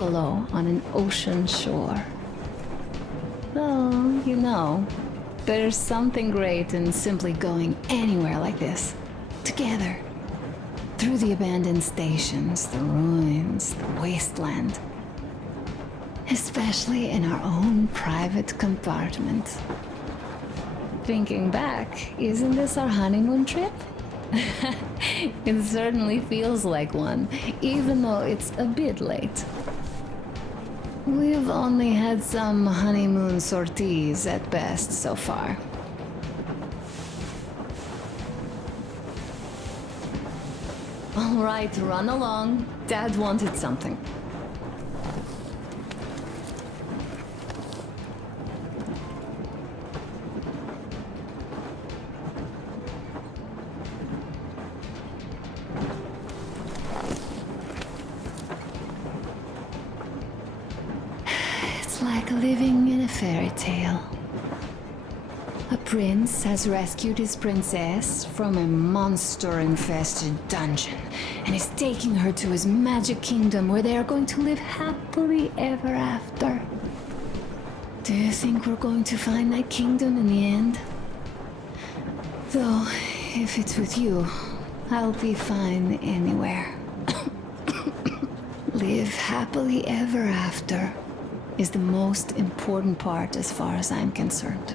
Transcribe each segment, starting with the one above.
bungalow on an ocean shore. Well, you know, there's something great in simply going anywhere like this, together, through the abandoned stations, the ruins, the wasteland. Especially in our own private compartment. Thinking back, isn't this our honeymoon trip? It certainly feels like one, even though it's a bit late. We've only had some honeymoon sorties at best so far. All right, run along. Dad wanted something. It's like living in a fairy tale. A prince has rescued his princess from a monster-infested dungeon and is taking her to his magic kingdom where they are going to live happily ever after. Do you think we're going to find that kingdom in the end? Though, if it's with you, I'll be fine anywhere. Live happily ever after is the most important part as far as I'm concerned.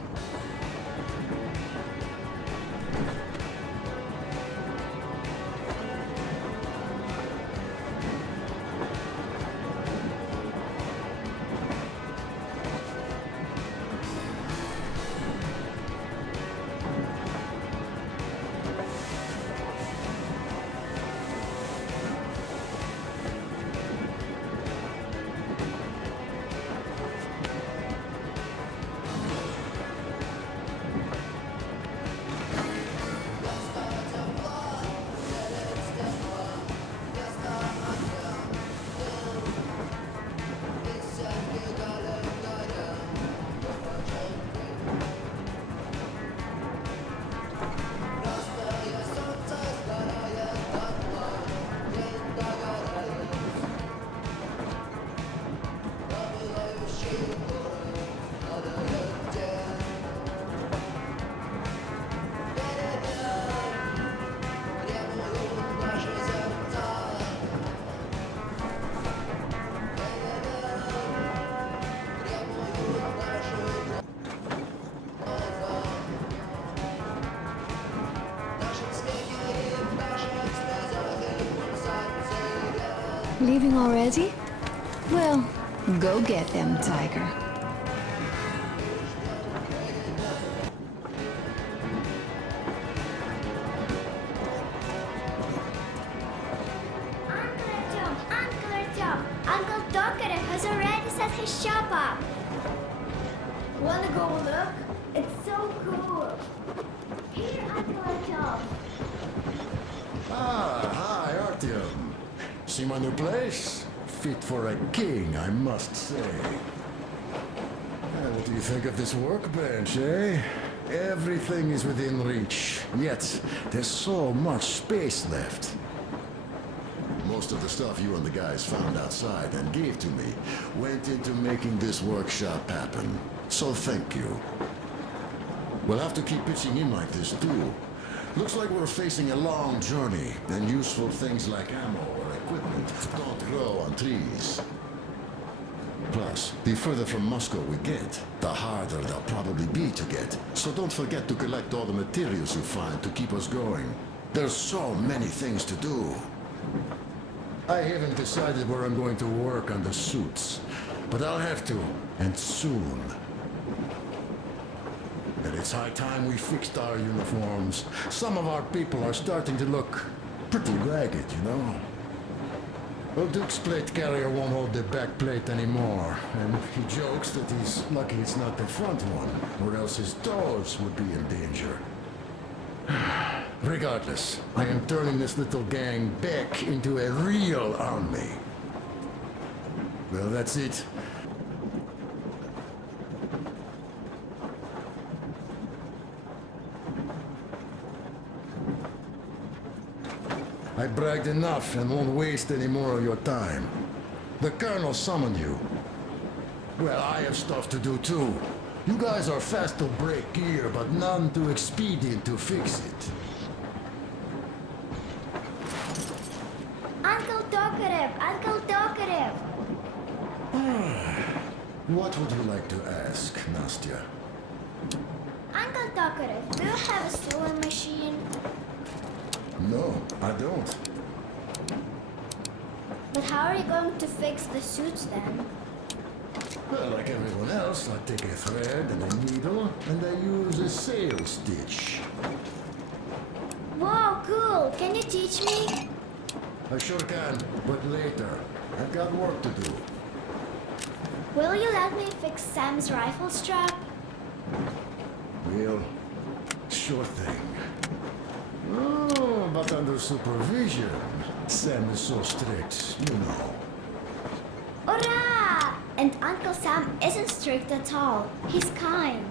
Leaving already? Well, go get them, Tiger. Uncle Doctor has already set his shop up. Wanna go look? It's so cool. Here, Uncle Artyom. Ah, hi, Artyom. See my new place? Fit for a king, I must say. What do you think of this workbench, eh? Everything is within reach, yet there's so much space left. Most of the stuff you and the guys found outside and gave to me went into making this workshop happen. So thank you. We'll have to keep pitching in like this too. Looks like we're facing a long journey, and useful things like ammo or equipment don't grow on trees. Plus, the further from Moscow we get, the harder they'll probably be to get. So don't forget to collect all the materials you find to keep us going. There's so many things to do. I haven't decided where I'm going to work on the suits, but I'll have to, and soon. And it's high time we fixed our uniforms. Some of our people are starting to look pretty ragged, you know? Well, Duke's plate carrier won't hold the back plate anymore, and he jokes that he's lucky it's not the front one, or else his toes would be in danger. Regardless, I am turning this little gang back into a real army. Well, that's it. I bragged enough and won't waste any more of your time. The Colonel summoned you. Well, I have stuff to do too. You guys are fast to break gear, but none too expedient to fix it. Uncle Talkative! Uncle Talkative! What would you like to ask, Nastya? Uncle Talkative, do you have a sewing machine? No, I don't. But how are you going to fix the suits then? Well, like everyone else, I take a thread and a needle, and I use a sail stitch. Wow, cool! Can you teach me? I sure can, but later. I've got work to do. Will you let me fix Sam's rifle strap? Well, sure thing. Oh, but under supervision. Sam is so strict, you know. Hurrah! And Uncle Sam isn't strict at all. He's kind.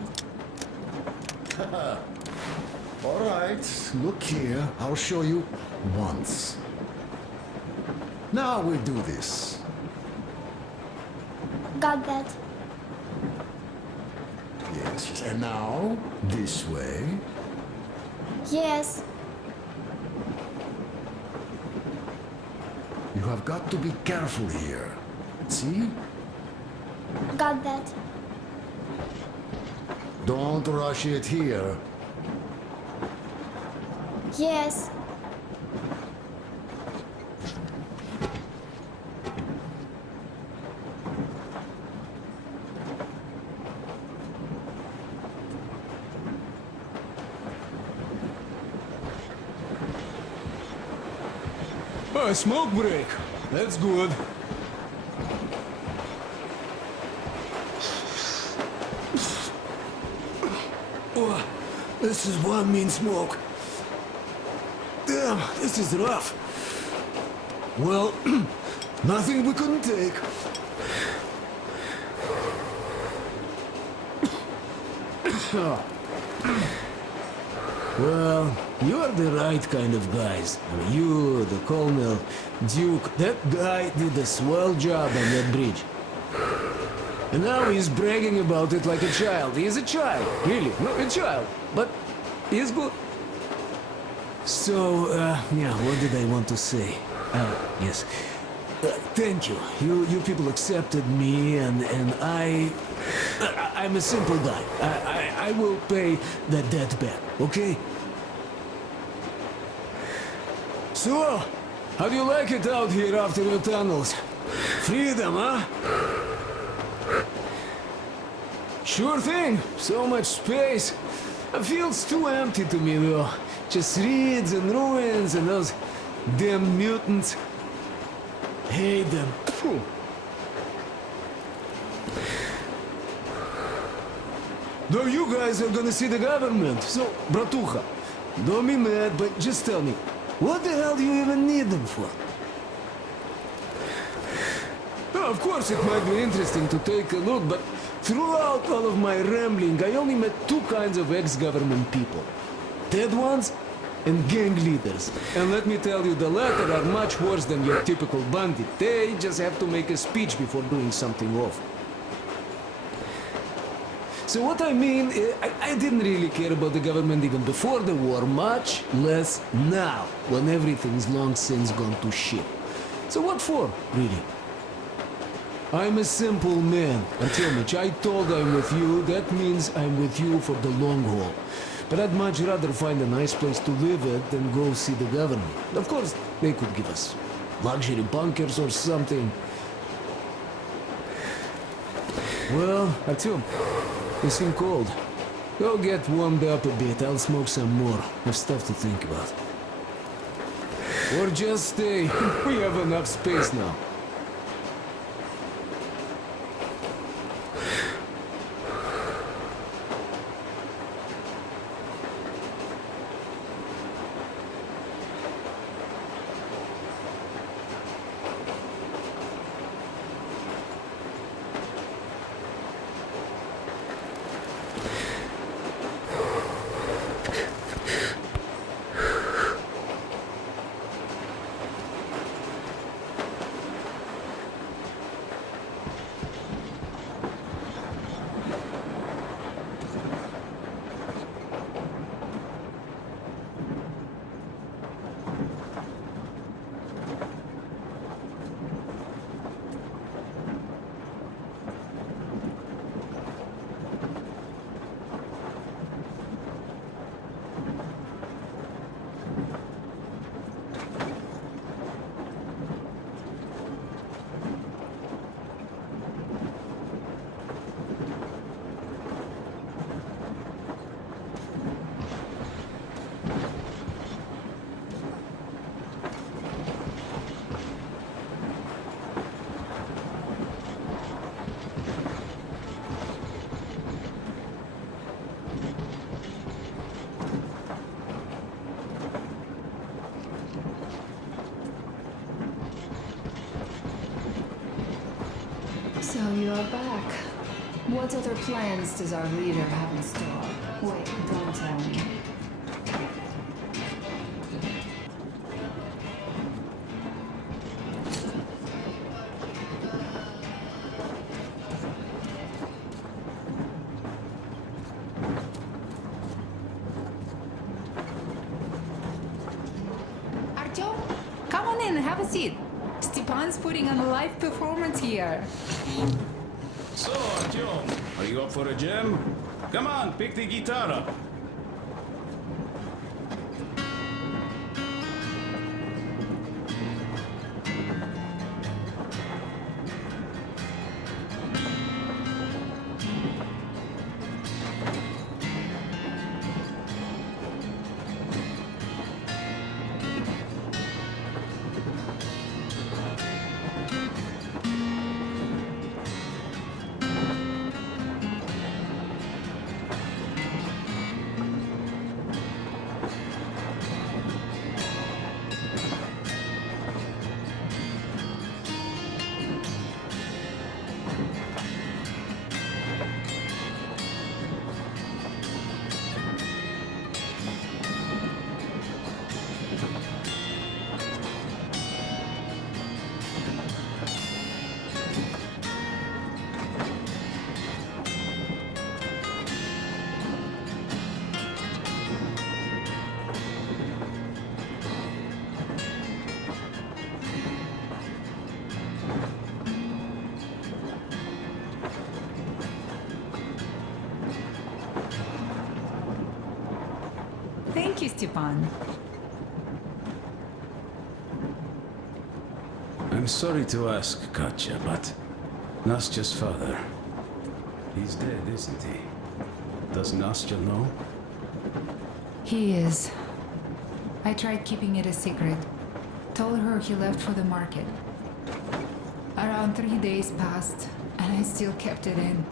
All right, look here. I'll show you once. Now we'll do this. Got that. Yes, yes. And now, this way. Yes. You have got to be careful here. See? Got that. Don't rush it here. Yes. Oh, smoke break. That's good. Oh, this is one mean smoke. Damn, this is rough. Well, nothing we couldn't take. Well, you are the right kind of guys. I mean, you, the Colonel, Duke, that guy did a swell job on that bridge. And now he's bragging about it like a child. He is a child, really, no, a child. But he's good. So, yeah, what did I want to say? Yes. Thank you. You people accepted me, and I'm a simple guy. I will pay that debt back, okay? So, how do you like it out here after your tunnels? Freedom, huh? Sure thing. So much space. It feels too empty to me, though. Just reeds and ruins and those damn mutants. Hate them. Phew. Though you guys are gonna see the government, so, bratucha, don't be mad, but just tell me, what the hell do you even need them for? Oh, of course, it might be interesting to take a look, but throughout all of my rambling, I only met two kinds of ex-government people. Dead ones and gang leaders. And let me tell you, the latter are much worse than your typical bandit. They just have to make a speech before doing something awful. So what I mean, I didn't really care about the government even before the war, much less now, when everything's long since gone to shit. So what for, really? I'm a simple man, until much I told I'm with you, that means I'm with you for the long haul. But I'd much rather find a nice place to live at than go see the government. Of course, they could give us luxury bunkers or something. Well, Artyom, you seem cold. Go get warmed up a bit, I'll smoke some more. I've stuff to think about. Or just stay. We have enough space now. So you're back. What other plans does our leader have in store? Wait, don't tell me. Artyom, come on in, have a seat. Stepan's putting on a live performance here. So, Artyom, are you up for a jam? Come on, pick the guitar up. Thank you, Stepan. I'm sorry to ask, Katya, but Nastya's father, he's dead, isn't he? Does Nastya know? He is. I tried keeping it a secret. Told her he left for the market. Around 3 days passed, and I still kept it in.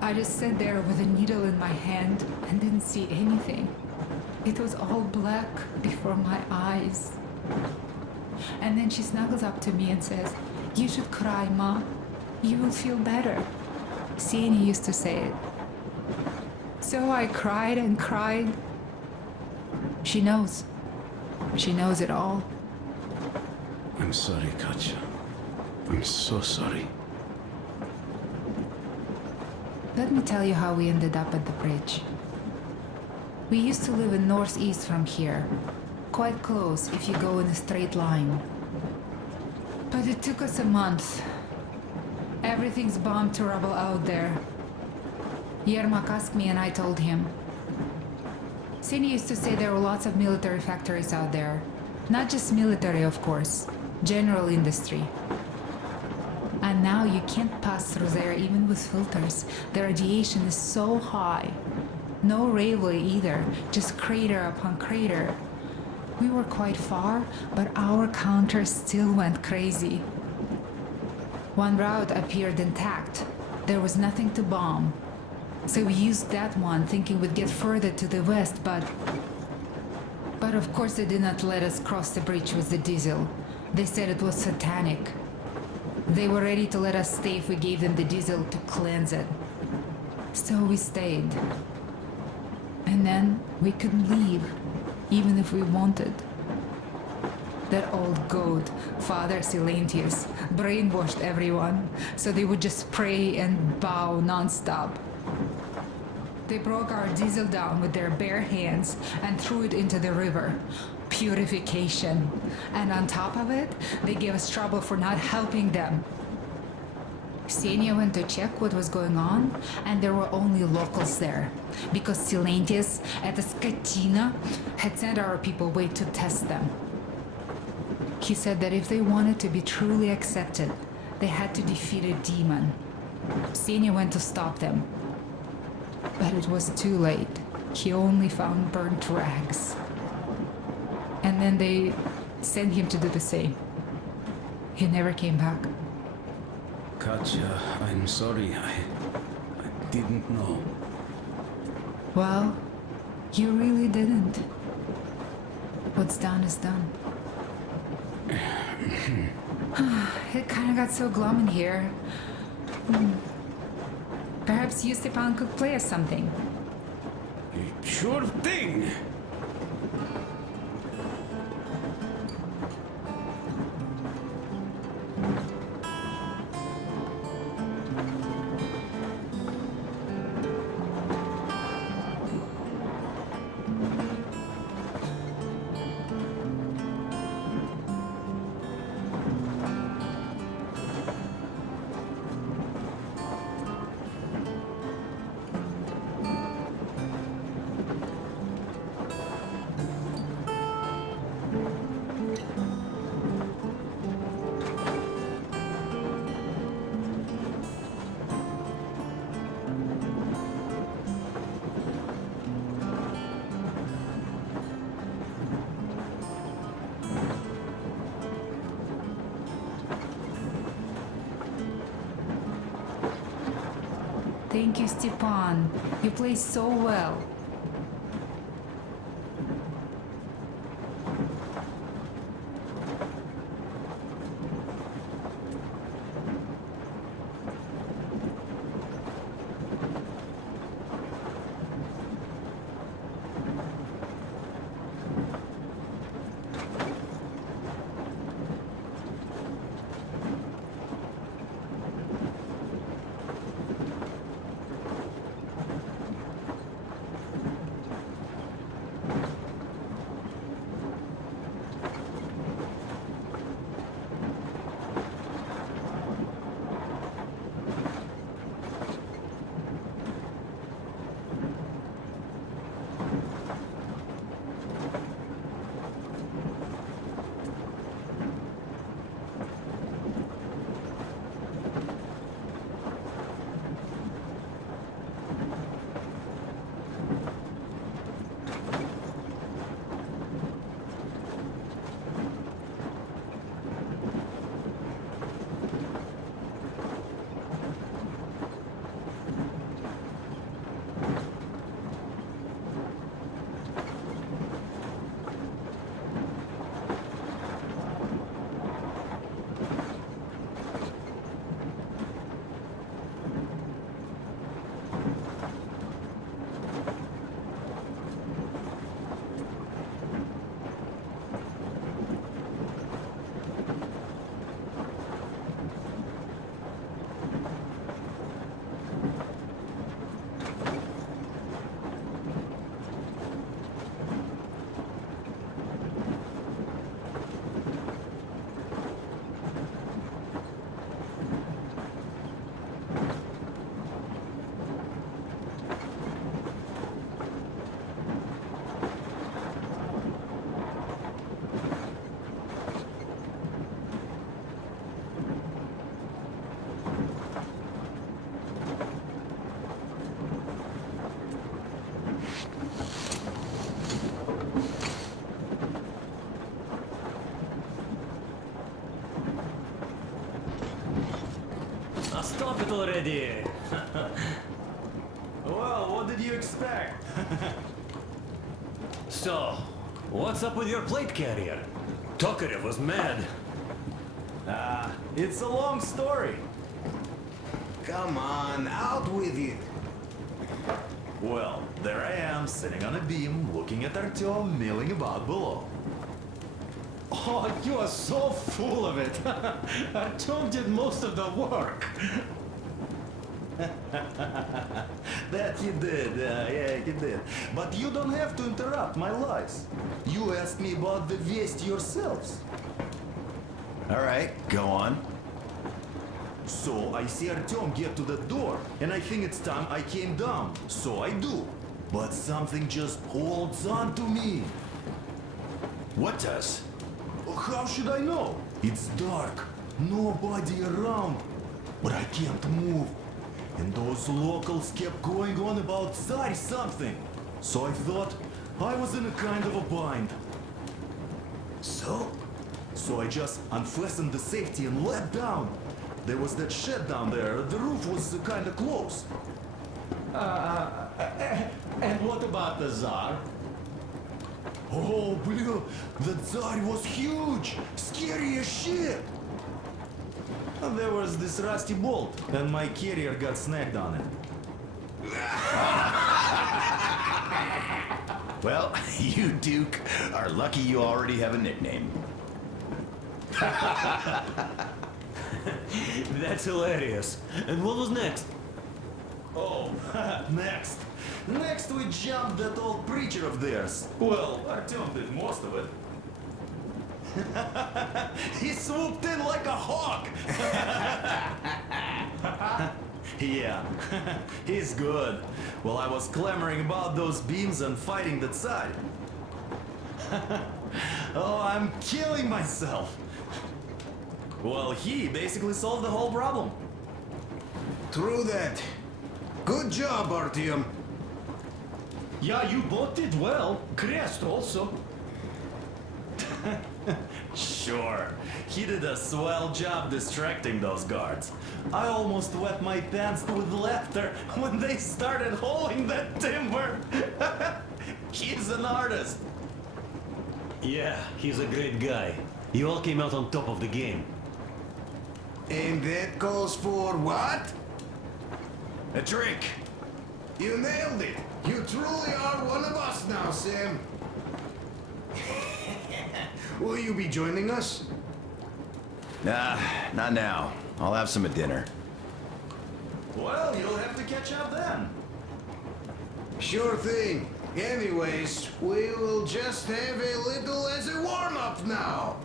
I just sat there with a needle in my hand and didn't see anything. It was all black before my eyes. And then she snuggles up to me and says, "You should cry, Ma. You will feel better." Sieni used to say it. So I cried and cried. She knows. She knows it all. I'm sorry, Katya. I'm so sorry. Let me tell you how we ended up at the bridge. We used to live in northeast from here. Quite close if you go in a straight line. But it took us a month. Everything's bombed to rubble out there. Yermak asked me and I told him. Sieni used to say there were lots of military factories out there. Not just military, of course. General industry. And now you can't pass through there even with filters. The radiation is so high. No railway either, just crater upon crater. We were quite far, but our counter still went crazy. One route appeared intact. There was nothing to bomb. So we used that one, thinking we'd get further to the west, but of course they did not let us cross the bridge with the diesel. They said it was satanic. They were ready to let us stay if we gave them the diesel to cleanse it. So we stayed. And then we couldn't leave, even if we wanted. That old goat, Father Silentius, brainwashed everyone, so they would just pray and bow non-stop. They broke our diesel down with their bare hands and threw it into the river. Purification. And on top of it, they gave us trouble for not helping them. Ksenia went to check what was going on, and there were only locals there, because Silentius at the Skatina had sent our people away to test them. He said that if they wanted to be truly accepted, they had to defeat a demon. Ksenia went to stop them. But it was too late. He only found burnt rags. And then they sent him to do the same. He never came back. Katya, I'm sorry. I didn't know. Well, you really didn't. What's done is done. It kind of got so glum in here. Perhaps you, Stepan, could play us something. Sure thing. Thank you, Stepan. You play so well. Stop it already! Well, what did you expect? So, what's up with your plate carrier? Tokarev was mad. It's a long story. Come on, out with it. Well, there I am, sitting on a beam, looking at Artyom milling about below. Oh, you are so full of it. Artyom did most of the work. That he did, yeah, he did. But you don't have to interrupt my lies. You asked me about the Vest yourselves. All right, go on. So I see Artyom get to the door, and I think it's time I came down. So I do. But something just holds on to me. What does? How should I know? It's dark, nobody around, but I can't move. And those locals kept going on about Tsar something. So I thought I was in a kind of a bind. So? So I just unfastened the safety and let down. There was that shed down there. The roof was kind of close. And what about the Tsar? Oh, blue, the Tsar was huge, scary as shit. There was this rusty bolt, and my carrier got snagged on it. Well, you, Duke, are lucky you already have a nickname. That's hilarious. And what was next? Oh, next. Next we jumped that old preacher of theirs. Well, Artyom did most of it. He swooped in like a hawk. Yeah, he's good. While I was clamoring about those beams and fighting that side. Oh, I'm killing myself. Well, he basically solved the whole problem. True that. Good job, Artyom. Yeah, you both did well. Crest also. Sure, he did a swell job distracting those guards. I almost wet my pants with laughter when they started hauling that timber. He's an artist. Yeah, he's a great guy. You all came out on top of the game. And that calls for what? A drink. You nailed it. You truly are one of us now, Sam. Will you be joining us? Nah, not now. I'll have some at dinner. Well, you'll have to catch up then. Sure thing. Anyways, we will just have a little as a warm-up now.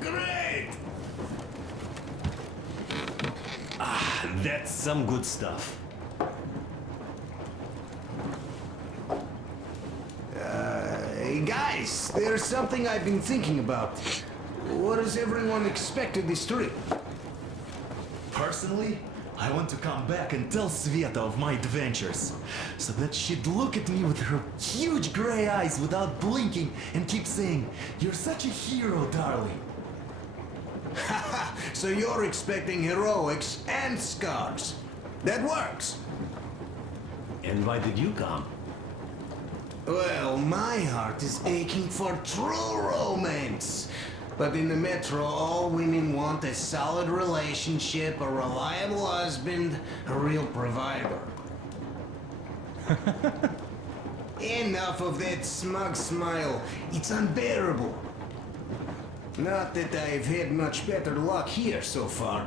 Great! That's some good stuff. Hey guys, there's something I've been thinking about. What does everyone expect of this trip? Personally, I want to come back and tell Sveta of my adventures, so that she'd look at me with her huge gray eyes without blinking and keep saying, "You're such a hero, darling." So you're expecting heroics and scars. That works. And why did you come? Well, my heart is aching for true romance. But in the Metro, all women want a solid relationship, a reliable husband, a real provider. Enough of that smug smile. It's unbearable. Not that I've had much better luck here so far.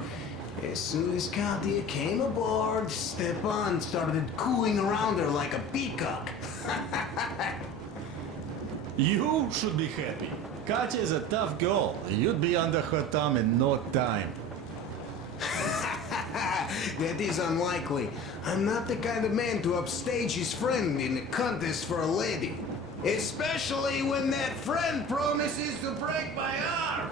As soon as Katya came aboard, Stepan started cooing around her like a peacock. You should be happy. Katya is a tough girl. You'd be under her thumb in no time. That is unlikely. I'm not the kind of man to upstage his friend in a contest for a lady. Especially when that friend promises to break my arm.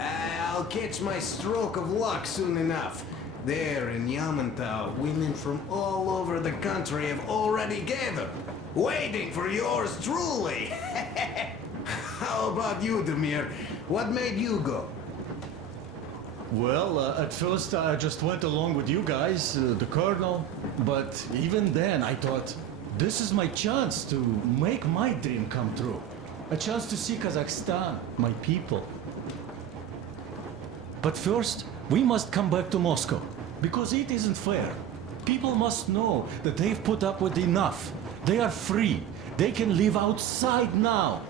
I'll catch my stroke of luck soon enough. There in Yamantau, women from all over the country have already gathered, waiting for yours truly. How about you, Demir? What made you go? Well, at first I just went along with you guys, the colonel. But even then I thought, this is my chance to make my dream come true. A chance to see Kazakhstan, my people. But first, we must come back to Moscow, because it isn't fair. People must know that they've put up with enough. They are free. They can live outside now.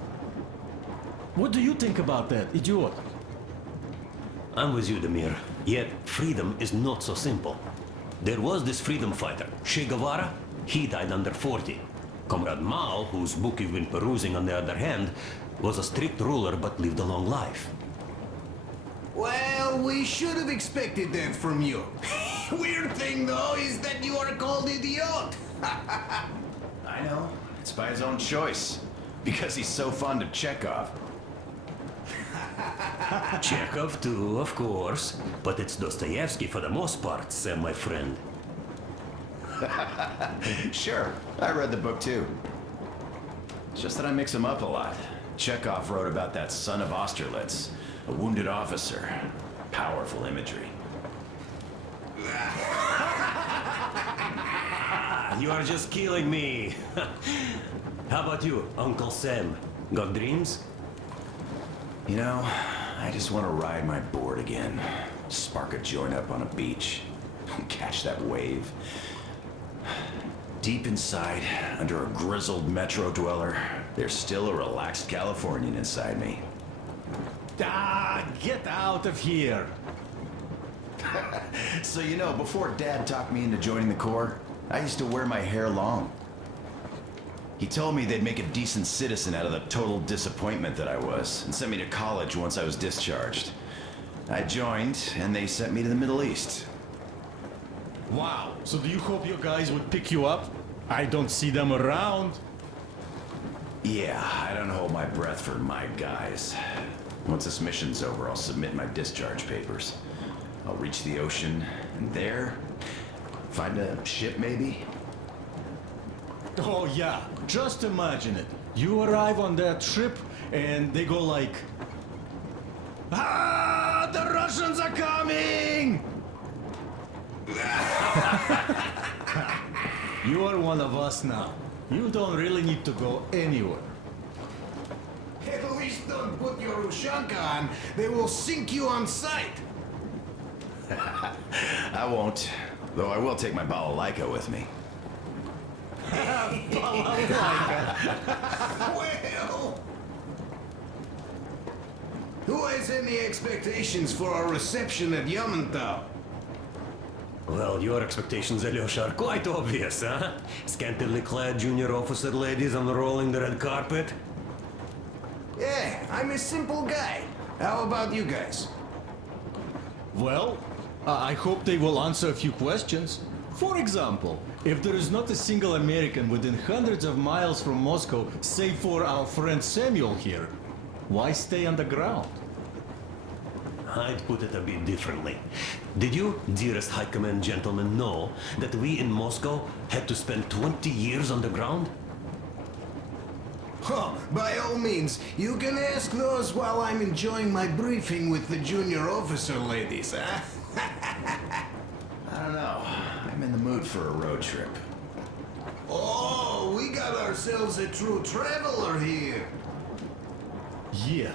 What do you think about that, idiot? I'm with you, Demir. Yet, freedom is not so simple. There was this freedom fighter, Che Guevara. He died under 40. Comrade Mao, whose book you've been perusing on the other hand, was a strict ruler but lived a long life. Well, we should have expected that from you. Weird thing, though, is that you are called idiot. I know. It's by his own choice. Because he's so fond of Chekhov. Chekhov too, of course. But it's Dostoevsky for the most part, Sam, my friend. Sure, I read the book too. It's just that I mix them up a lot. Chekhov wrote about that son of Austerlitz, a wounded officer, powerful imagery. You are just killing me. How about you, Uncle Sam? Got dreams? You know, I just want to ride my board again. Spark a joint up on a beach. Catch that wave. Deep inside, under a grizzled metro dweller, there's still a relaxed Californian inside me. Ah, get out of here! So you know, before Dad talked me into joining the Corps, I used to wear my hair long. He told me they'd make a decent citizen out of the total disappointment that I was, and sent me to college once I was discharged. I joined, and they sent me to the Middle East. Wow, so do you hope your guys would pick you up? I don't see them around. Yeah, I don't hold my breath for my guys. Once this mission's over, I'll submit my discharge papers. I'll reach the ocean, and there, find a ship maybe? Oh yeah, just imagine it. You arrive on that ship and they go like, "Ah, the Russians are coming!" You are one of us now. You don't really need to go anywhere. At least don't put your Ushanka on. They will sink you on sight. I won't, though I will take my balalaika with me. Well, who has any expectations for our reception at Yamantau? Well, your expectations, Alyosha, are quite obvious, huh? Scantily clad junior officer ladies unrolling the red carpet. Yeah, I'm a simple guy. How about you guys? Well, I hope they will answer a few questions. For example, if there is not a single American within hundreds of miles from Moscow, save for our friend Samuel here, why stay underground? I'd put it a bit differently. Did you, dearest High Command gentlemen, know that we in Moscow had to spend 20 years underground? Huh, by all means, you can ask those while I'm enjoying my briefing with the junior officer ladies, huh? I don't know. I'm in the mood for a road trip. Oh, we got ourselves a true traveler here. Yeah,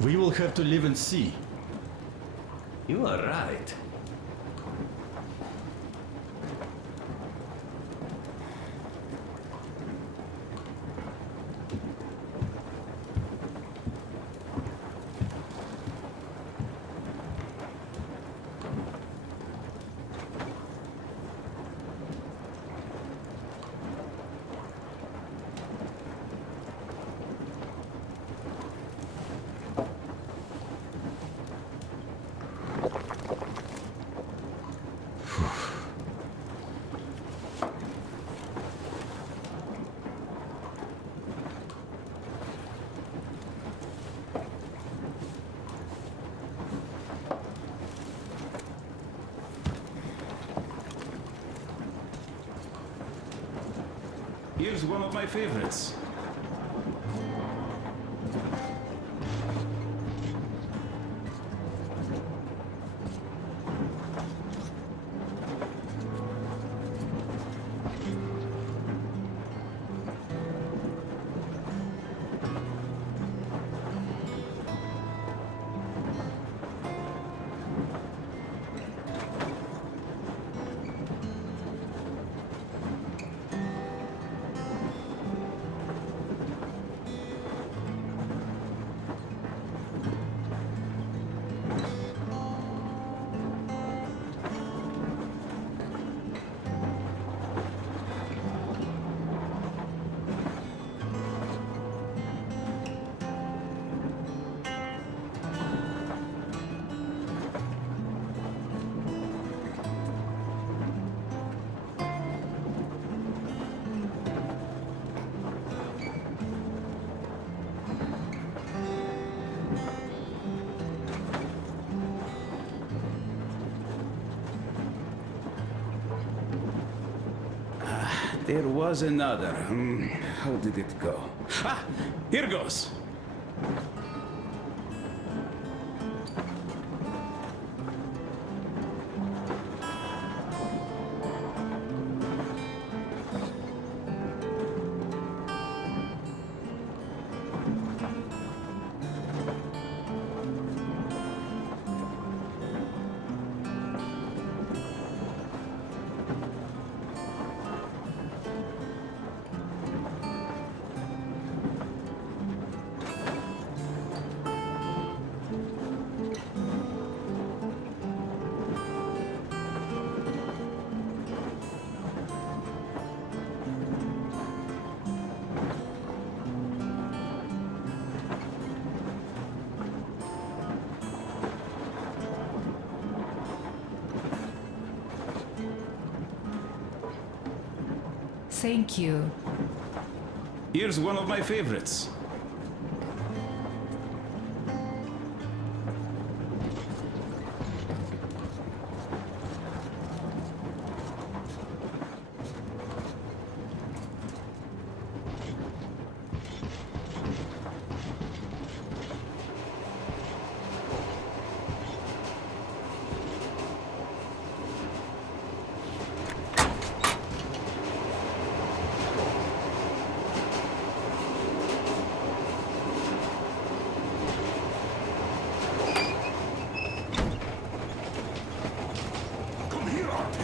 we will have to live and see. You are right. Here's one of my favorites. There was another. How did it go? Ah, here goes. Thank you. Here's one of my favorites. Come here, Artie.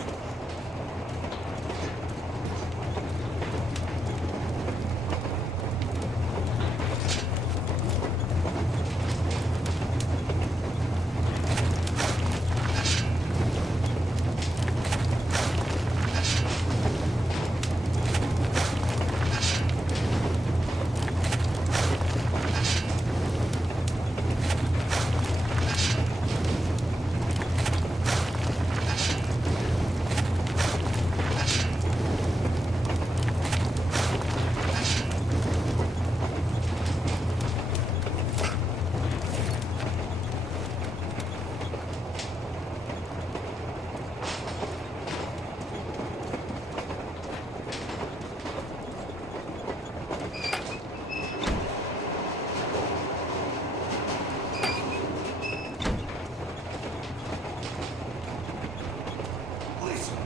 Listen.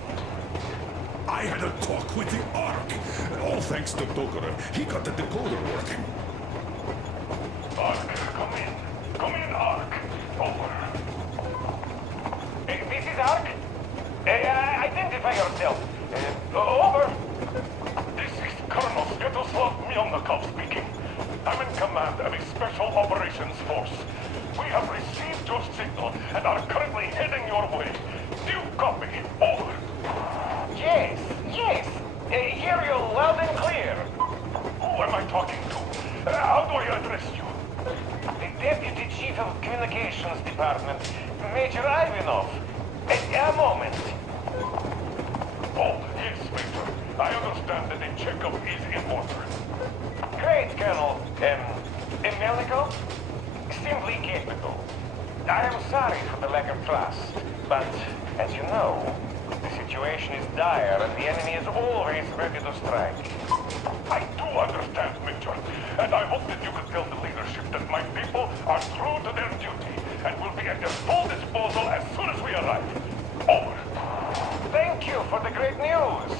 I had a talk with the Ark. All thanks to Tokarev. He got the decoder working. Ark, come in. Come in, Ark. Over. This is Ark? Identify yourself. Over. This is Colonel Svetoslav Myelnikov speaking. I'm in command of a special operations force. We have received your signal and are currently heading your way. Do you copy? Over. Yes. Hear you loud and clear. Who am I talking to? How do I address you? The Deputy Chief of Communications Department, Major Ivanov. A moment. Oh, yes, Major. I understand that the checkup is in order. Great, Colonel. Melnikov? Simply capable. I am sorry for the lack of trust, but as you know, the situation is dire and the enemy is always ready to strike. I do understand, Major, and I hope that you can tell the leadership that my people are true to their duty and will be at their full disposal as soon as we arrive. Over. Thank you for the great news.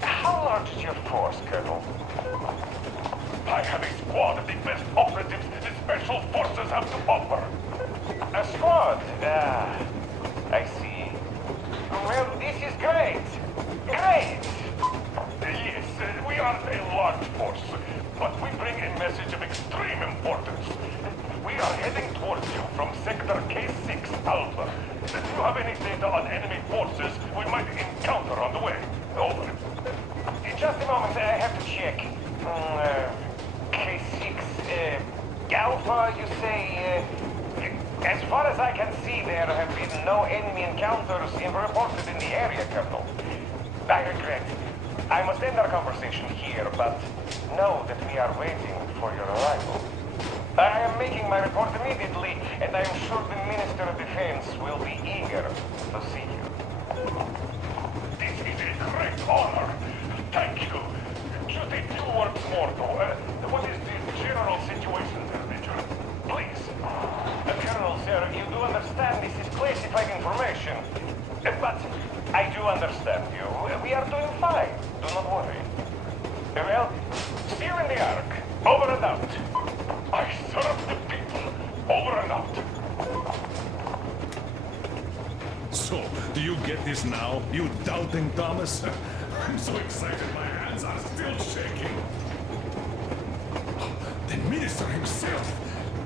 How large is your force, Colonel? I have a squad of the best operatives the Special Forces have to offer. A squad? I see. Well, this is great. Great! Yes, we are a large force, but we bring a message of extreme importance. We are heading towards you from Sector K6 Alpha. Do you have any data on enemy forces we might encounter on the way? Over. Just a moment, I have to check. K6, Alpha, you say, as far as I can see, there have been no enemy encounters reported in the area, Colonel. I regret. I must end our conversation here, but know that we are waiting for your arrival. I am making my report immediately, and I am sure the Minister of Defense will be eager to see you. This is a great honor. Thank you. Just a few words more, though. What is the general situation there, Major? Please. Colonel, sir, you do understand this is classified information. But I do understand you. We are doing fine. Do not worry. Well, still in the Ark. Over and out. I serve the people. Over and out. So, do you get this now, you doubting Thomas? I'm so excited my hands are still shaking. The Minister himself.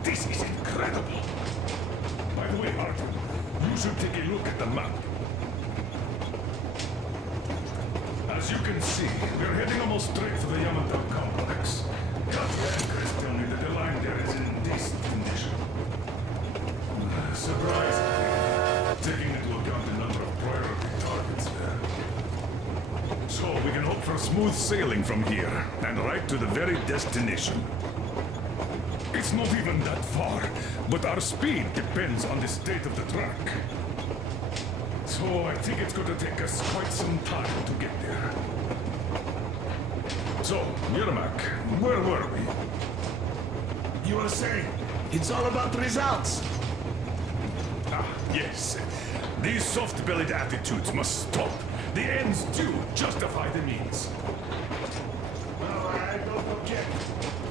This is incredible. By the way, Arthur, you should take a look at the map. As you can see, we're heading almost straight for the Yamantau complex. Katya and Chris tell me that the line there is in decent condition. Surprisingly, taking into account the number of priority targets there. So we can hope for for smooth sailing from here, and right to the very destination. It's not even that far, but our speed depends on the state of the track. So I think it's going to take us quite some time to get there. So, Yermak, where were we? You were saying, it's all about results. Ah, yes. These soft-bellied attitudes must stop. The ends do justify the means. Well, I don't object.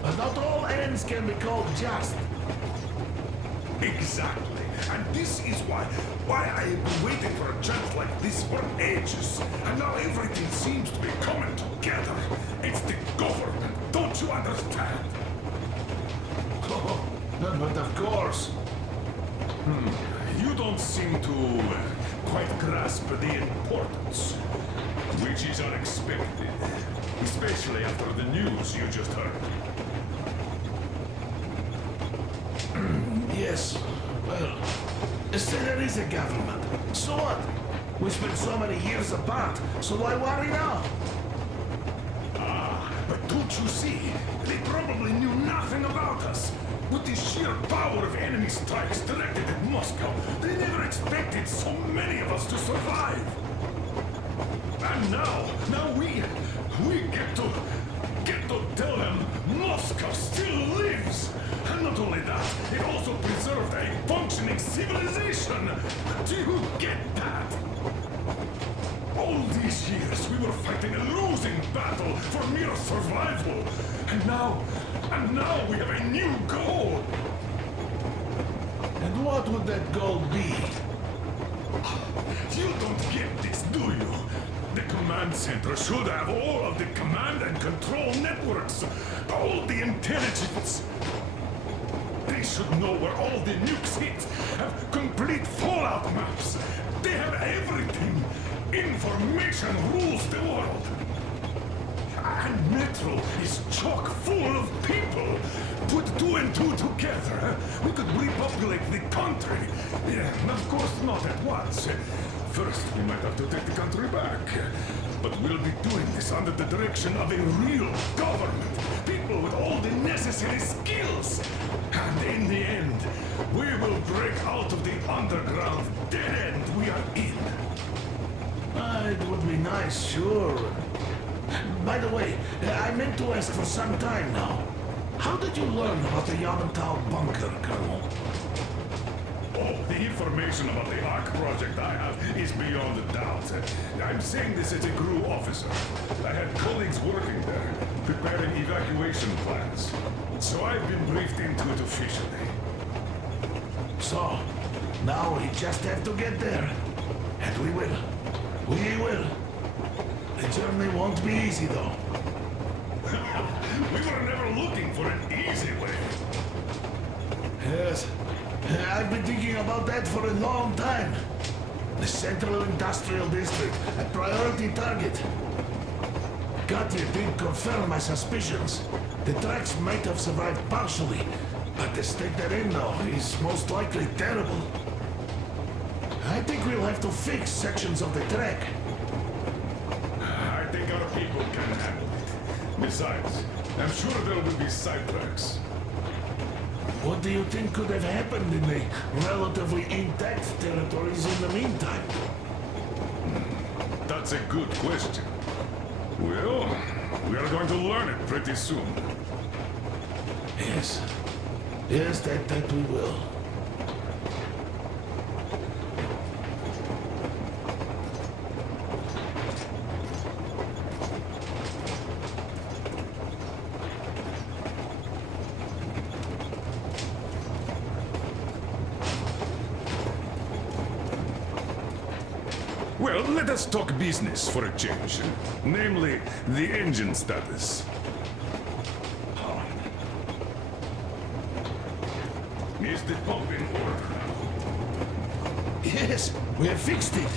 But not all ends can be called just. Exactly. And this is why I have been waiting for a chance like this for ages. And now everything seems to be coming together. It's the government. Don't you understand? Oh, but of course. You don't seem to quite grasp the importance, which is unexpected, especially after the news you just heard. Yes. Well, say there is a government. So what? We spent so many years apart, so why worry now? But don't you see? They probably knew nothing about us. With the sheer power of enemy strikes directed at Moscow, they never expected so many of us to survive. And now we get to tell them Moscow still lives. And not only that, it also preserved a functioning civilization. Do you get that? All these years we were fighting a losing battle for mere survival. And now we have a new goal. And what would that goal be? You don't get this, do you? The command center should have all of the command and control networks, all the intelligence. They should know where all the nukes hit, have complete fallout maps. They have everything. Information rules the world. And Metro is chock full of people. Put two and two together, we could repopulate the country. Yeah, of course not at once. First, we might have to take the country back. But we'll be doing this under the direction of a real government. People with all the necessary skills. And in the end, we will break out of the underground dead end we are in. It would be nice, sure. By the way, I meant to ask for some time now. How did you learn about the Yamantau bunker, Colonel? Oh, the information about the ARC project I have is beyond a doubt. I'm saying this as a GRU officer. I had colleagues working there, preparing evacuation plans. So I've been briefed into it officially. So, now we just have to get there. And we will. We will. The journey won't be easy, though. We were never looking for an easy way. Yes. I've been thinking about that for a long time. The Central Industrial District, a priority target. Katya did confirm my suspicions. The tracks might have survived partially, but the state they're in now is most likely terrible. I think we'll have to fix sections of the track. I think our people can handle it. Besides, I'm sure there will be sidetracks. What do you think could have happened in the relatively intact territories in the meantime? That's a good question. Well, we are going to learn it pretty soon. Yes. Yes, that we will. Well, let us talk business for a change. Namely, the engine status. Is the pump in order now? Yes, we have fixed it.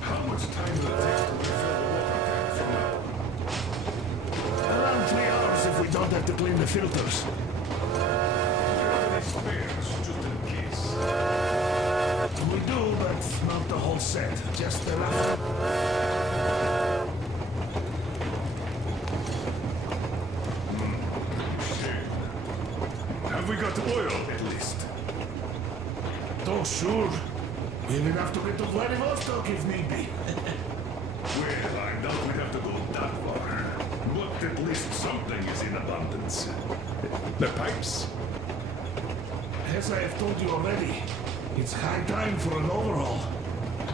How much time will it take to refill the water tank from now? Around 3 hours if we don't have to clean the filters. Do you have any spares, just in case? We do, but just enough. Have we got oil, at least? Oh, sure. We have enough to get to Vladivostok if need be. Well, I doubt we'd have to go that far. But at least something is in abundance. The pipes? As I have told you already, it's high time for an overhaul.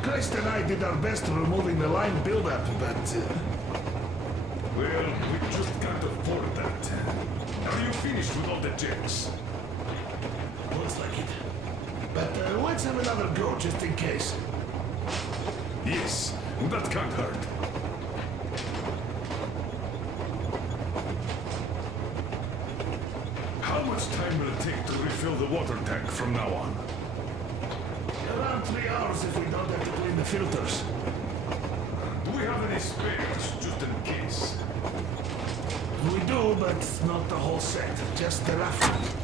Christ and I did our best removing the line buildup, but... Well, we just can't afford that. Are you finished with all the checks? Looks like it. But let's have another go just in case. Yes, that can't hurt. How much time will it take to refill the water tank from now on? Around 3 hours if we don't have to clean the filters. Do we have any spares, just in case? We do, but not the whole set. Just enough.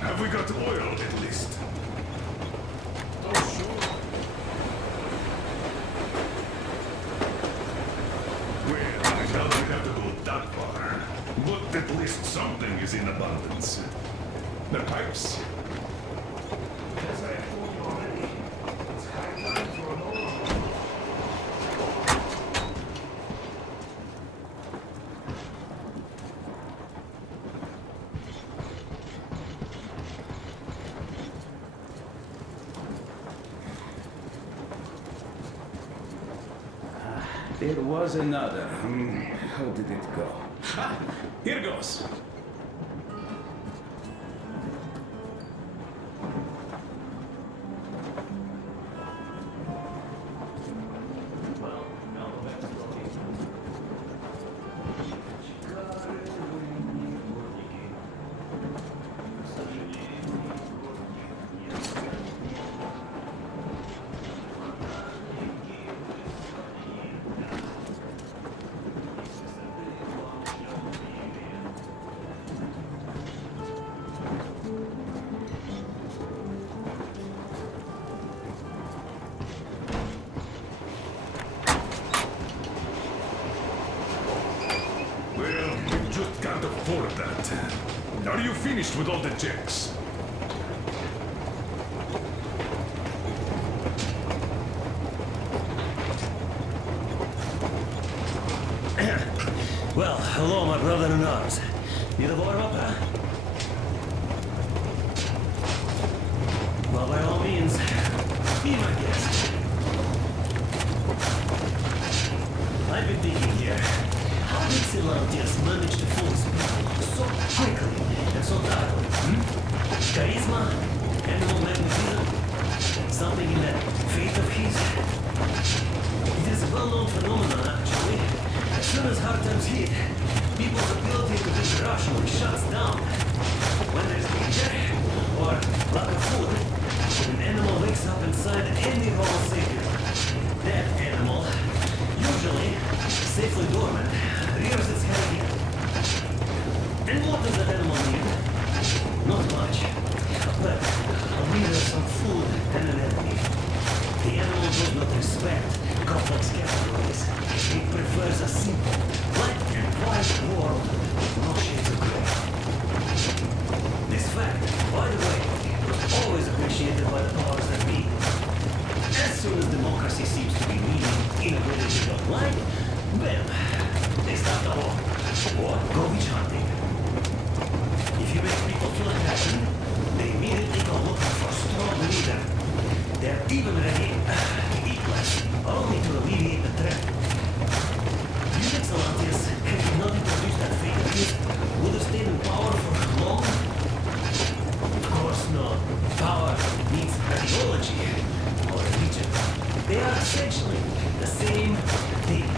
Have we got oil, at least? Oh, sure. Well, I doubt we'd have to go that far. But at least something is in abundance. The pipes? As I have told you already, it's high time for an overhaul. There was another. How did it go? Ha! Here goes. Can't afford that. Are you finished with all the checks? Well, hello, my brother in arms. Need a warm up, huh? Well, by all means, be my guest. I've been thinking here. How did Silantius manage to fool his people so quickly and so thoroughly? Charisma? Animal magnetism? Something in that faith of his? It is a well-known phenomenon, actually. As soon as hard times hit, people's ability to think rationally shuts down. When there's danger, or lack of food, an animal wakes up inside any Homo sapien. That animal, usually safely dormant, rears its head again. And what does that animal need? Not much. But a leader, some food, and an enemy. The animal does not respect, complex categories. It prefers a simple, black and white world with no shades of gray. This fact, by the way, was always appreciated by the powers that be. As soon as democracy seems to be leading in a way that they don't like, bam, they start the war. Or go witch hunting. If you make people feel threatened, they immediately go looking for a strong leader. They're even ready to eat less, only to alleviate the threat. You Excellencies, had you not introduced that fake beast, would have stayed in power for long? Of course not. Power needs ideology or religion. They are essentially the same thing.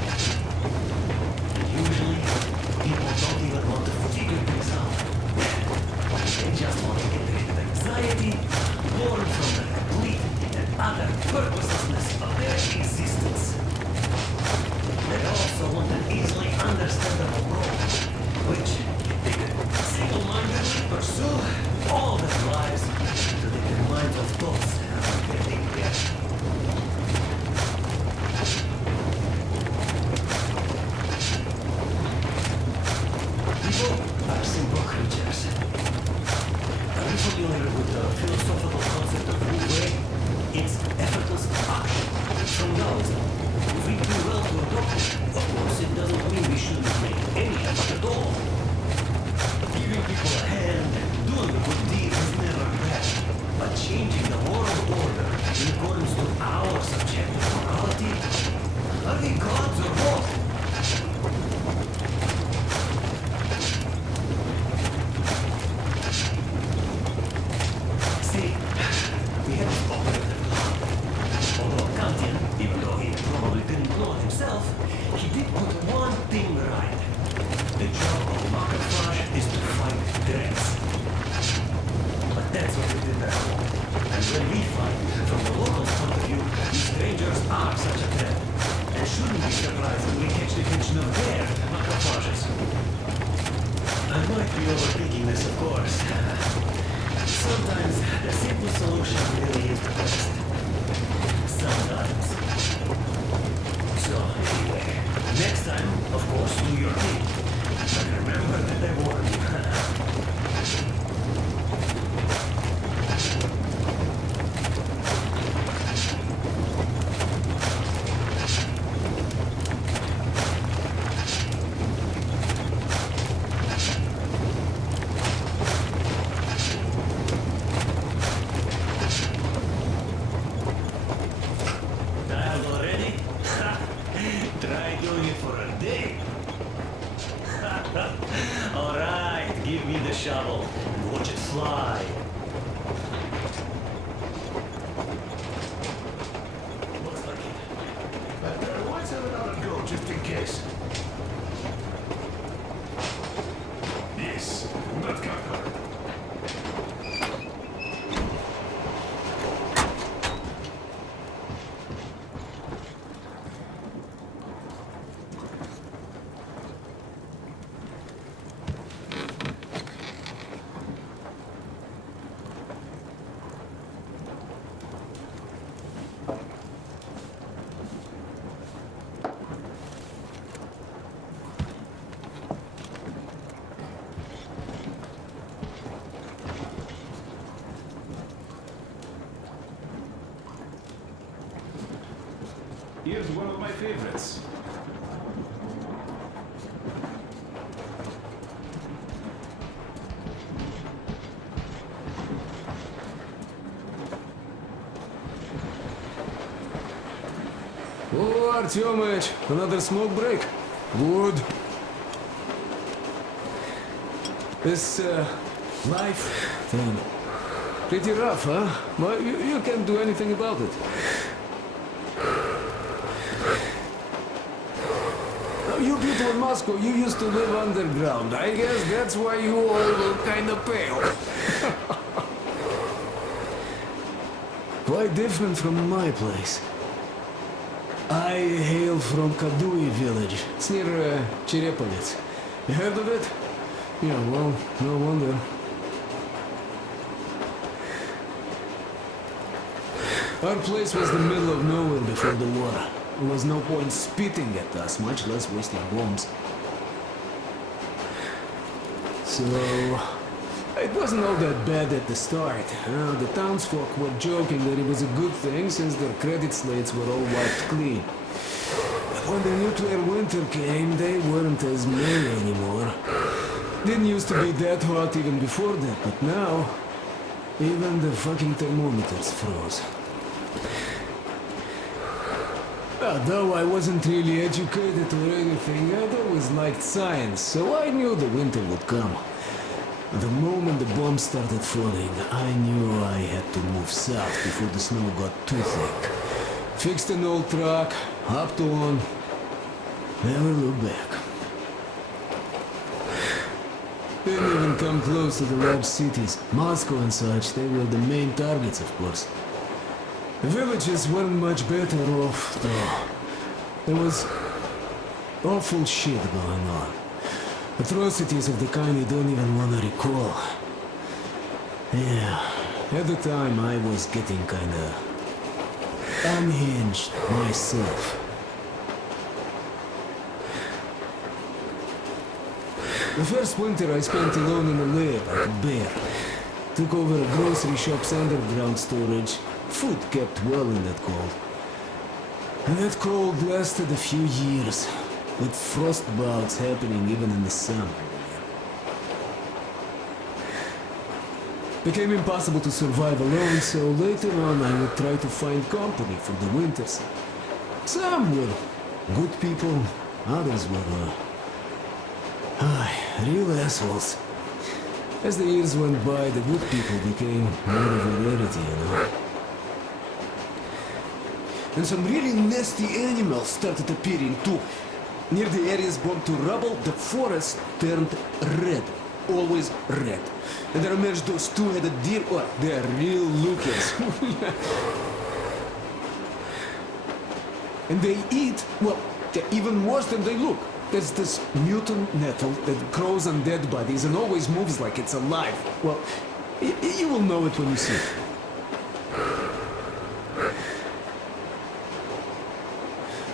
Usually, people don't even want to figure things out. They just want to get rid of anxiety, born from the complete and utter purposelessness of their existence. They also want an easily understandable goal, which they could single-mindedly pursue all their lives to their minds of thoughts about getting there. People are simple creatures. Are you familiar with the philosophical concept of Wu Wei? It's effortless action from Taoism. If we do well to adopt it, of course it doesn't mean we shouldn't make any effort at all. Giving people a hand and doing a good deed is never bad. But changing the world order in accordance to our subjective morality? Are we gods or what? See, we had this operative law. Although Kantian, even though he probably didn't know it himself, he did put one thing right. The job of macrophage is to fight threats. But that's what we did at home. And when we fight, from the locals' point of view, these strangers are such a threat. And shouldn't be surprised when we catch the attention of their macrophages. I might be overthinking this, of course. Sometimes the simple solution really is the best. Sometimes. So, anyway, next time, of course, do your thing. But remember that I warned you. Tired already? Try doing it for a day. Alright, give me the shovel and watch it fly. Looks like it. Let's have another go, just in case. Yes, not conquer. Here's one of my favorites. Oh, Artyomich, another smoke break. Good. This, life thing. Pretty rough, huh? But you can't do anything about it. You people in Moscow, you used to live underground. I guess that's why you all look kind of pale. Quite different from my place. I hail from Kadui village. It's near Cherepovets. You heard of it? Yeah, well, no wonder. Our place was the middle of nowhere before the war. There was no point spitting at us, much less wasting bombs. So, it wasn't all that bad at the start. The townsfolk were joking that it was a good thing since their credit slates were all wiped clean. But when the nuclear winter came, they weren't as merry anymore. Didn't used to be that hot even before that, but now, even the fucking thermometers froze. Though I wasn't really educated or anything, I'd always liked science, so I knew the winter would come. The moment the bombs started falling, I knew I had to move south before the snow got too thick. Fixed an old truck, hopped on, never looked back. Didn't even come close to the large cities. Moscow and such, they were the main targets, of course. The villages weren't much better off, though. There was awful shit going on. Atrocities of the kind you don't even want to recall. Yeah, at the time I was getting kinda unhinged myself. The first winter I spent alone in a lair like a bear. Took over a grocery shop's underground storage. Food kept well in that cold. And that cold lasted a few years, with frost bouts happening even in the summer. Became impossible to survive alone, so later on I would try to find company for the winters. Some were good people, others were real assholes. As the years went by, the good people became more of a rarity, you know. And some really nasty animals started appearing too. Near the areas bombed to rubble, the forest turned red. Always red. And there emerged those two-headed deer. Oh, they are real lookers. And they eat, well, they're even worse than they look. There's this mutant nettle that grows on dead bodies and always moves like it's alive. Well, you will know it when you see it.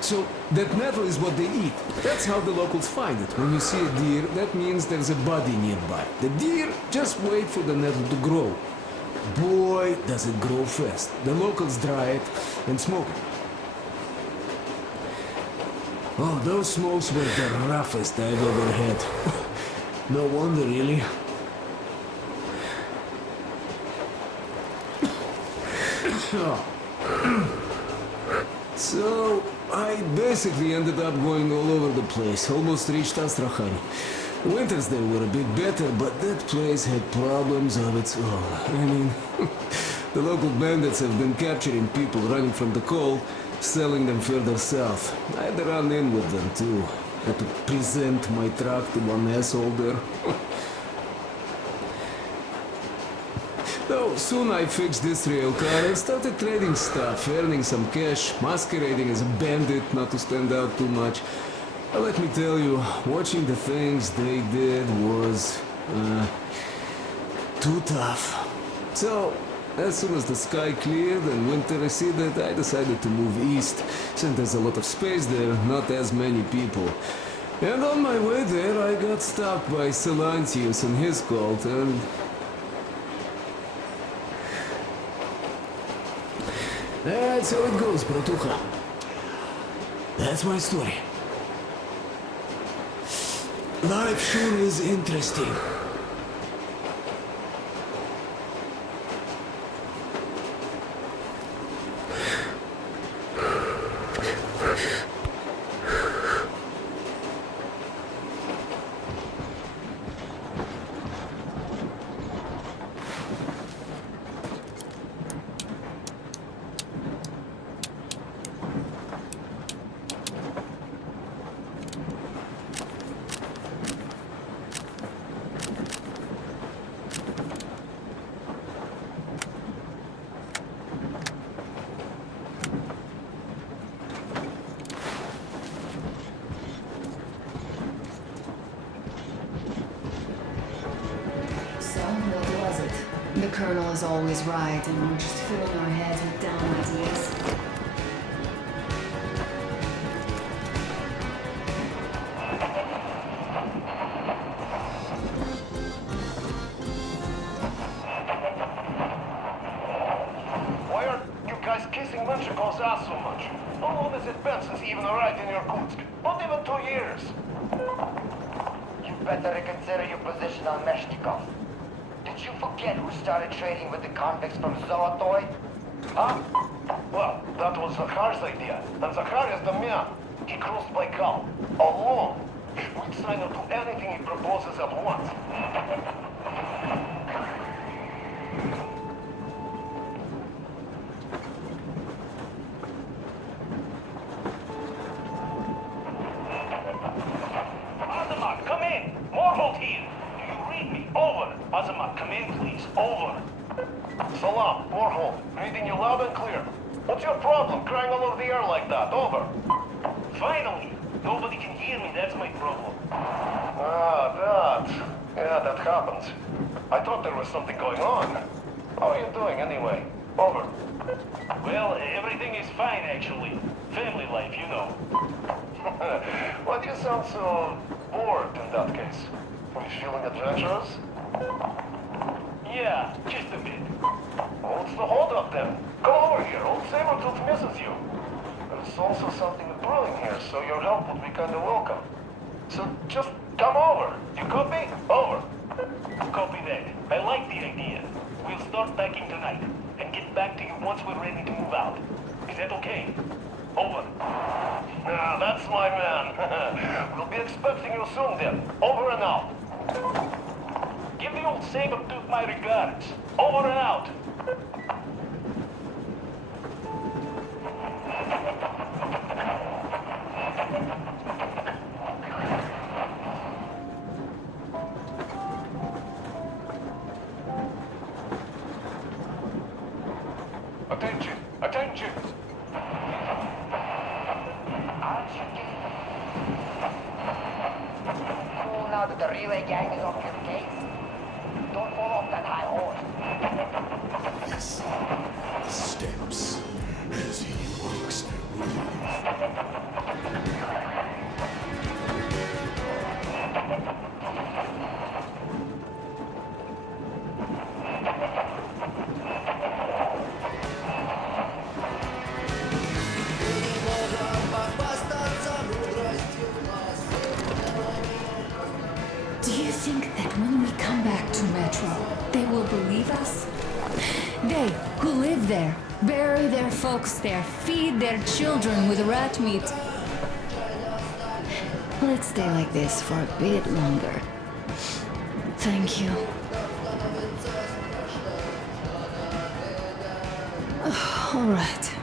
So, that nettle is what they eat. That's how the locals find it. When you see a deer, that means there's a body nearby. The deer just wait for the nettle to grow. Boy, does it grow fast. The locals dry it and smoke it. Oh, those smokes were the roughest I've ever had. No wonder, really. So, I basically ended up going all over the place, almost reached Astrakhan. Winters there were a bit better, but that place had problems of its own. I mean, the local bandits have been capturing people running from the cold, selling them further south. I had to run in with them too. Had to present my truck to one asshole there. Though soon I fixed this rail car and started trading stuff, earning some cash, masquerading as a bandit not to stand out too much. But let me tell you, watching the things they did was too tough. So, as soon as the sky cleared and winter receded, I decided to move east, since there's a lot of space there, not as many people. And on my way there, I got stopped by Silantius and his cult, and that's how it goes, Bratucha. That's my story. Life sure is interesting. The Colonel is always right, and we're just filling our heads with dumb ideas. much. How long has it been since he even arrived in Irkutsk? Not even 2 years. You better reconsider your position on Meshtikov. Did you forget who started trading with the convicts from Zolotoy? Huh? Well, that was Zakhar's idea. And Zakhar is the man. He crossed Baikal. Alone. We'd sign up to anything he proposes at once. Azamat, come in! Morholt here! Do you read me? Over! Azamat, come in, please. Over! Salam, Morholt. Reading you loud and clear. What's your problem, crying all over the air like that? Over. Finally! Nobody can hear me, that's my problem. Ah, that. Yeah, that happens. I thought there was something going on. How are you doing, anyway? Over. Well, everything is fine, actually. Family life, you know. Why do you sound so bored in that case? Are you feeling adventurous? Yeah, just a bit. What's the holdup then? Come over here, old Sabretooth misses you. There's also something brewing here, so your help would be kind of welcome. So just come over. You copy? Over. Copy that. I like the idea. We'll start packing tonight, and get back to you once we're ready to move out. Is that okay? Over. Ah, that's my man. We'll be expecting you soon then. Over and out. Give the old Sabretooth my regards. Over and out. Attention! Attention! Aren't you getting cool now that the relay gang is off your case? Don't fall off that high horse. His steps as he walks. Do you think that when we come back to Metro, they will believe us? They who live there, bury their folks there, feed their children with rat meat. Let's stay like this for a bit longer. Thank you. All right.